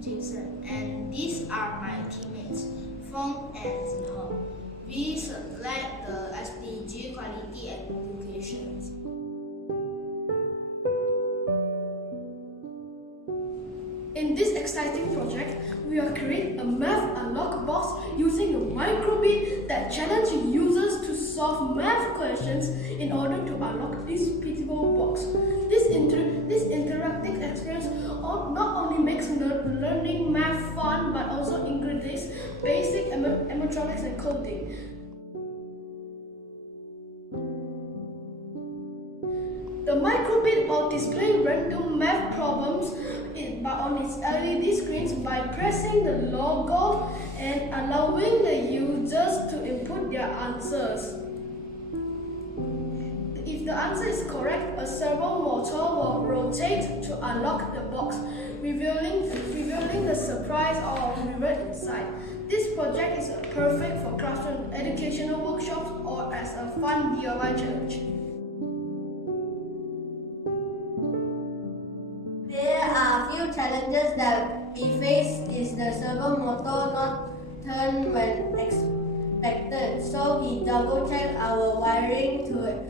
Jing Sheng, and these are my teammates, Fung and Foong. We select the SDG quality and applications. In this exciting project, we are creating a math unlock box using a microbit that challenges users to solve math questions in order to unlock this beautiful box. This interactive experience not only makes learning math fun but also includes basic animatronics and coding. The microbit will display random math problems on its LED screens by pressing the logo and allowing the users to input their answers. If the answer is correct, a servo motor will rotate to unlock the box, revealing the surprise or reward inside. This project is perfect for classroom educational workshops or as a fun DIY challenge. There are few challenges that we face is the servo motor not turn when expected. So we double check our wiring to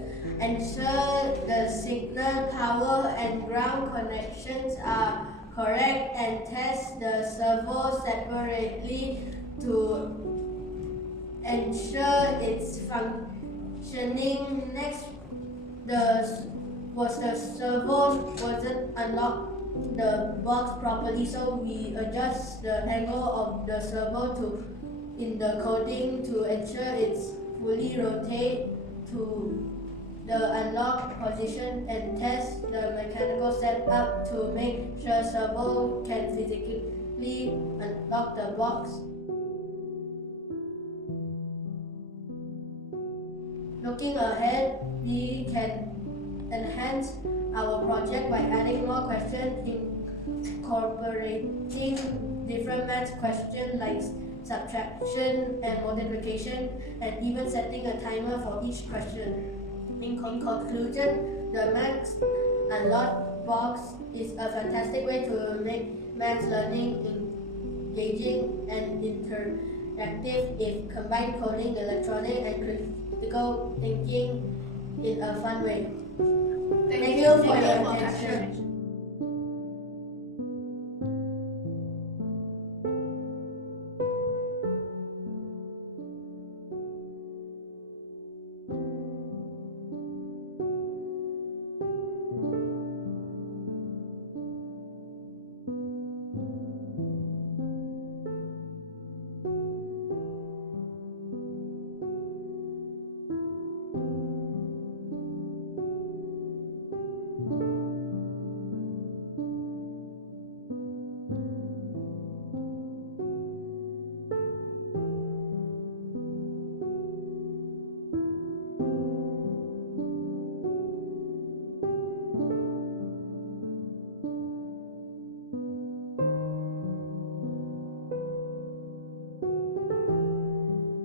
ensure the signal, power and ground connections are correct and test the servo separately to ensure its functioning. Next, the servo wasn't unlocked the box properly, so we adjust the angle of the servo in the coding to ensure it's fully rotate to the unlock position and test the mechanical setup to make sure servo can physically unlock the box. Looking ahead, we can enhance our project by adding more questions, incorporating different math questions like subtraction and multiplication, and even setting a timer for each question. In conclusion, the Math Unlock box is a fantastic way to make math learning engaging and interactive if combined coding, electronic and critical thinking in a fun way. Thank you for your attention.